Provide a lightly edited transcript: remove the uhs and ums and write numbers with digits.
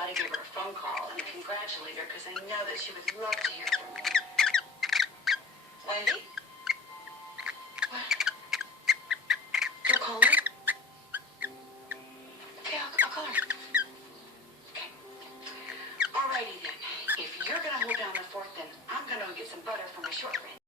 got to give her a phone call and congratulate her because I know that she would love to hear from me.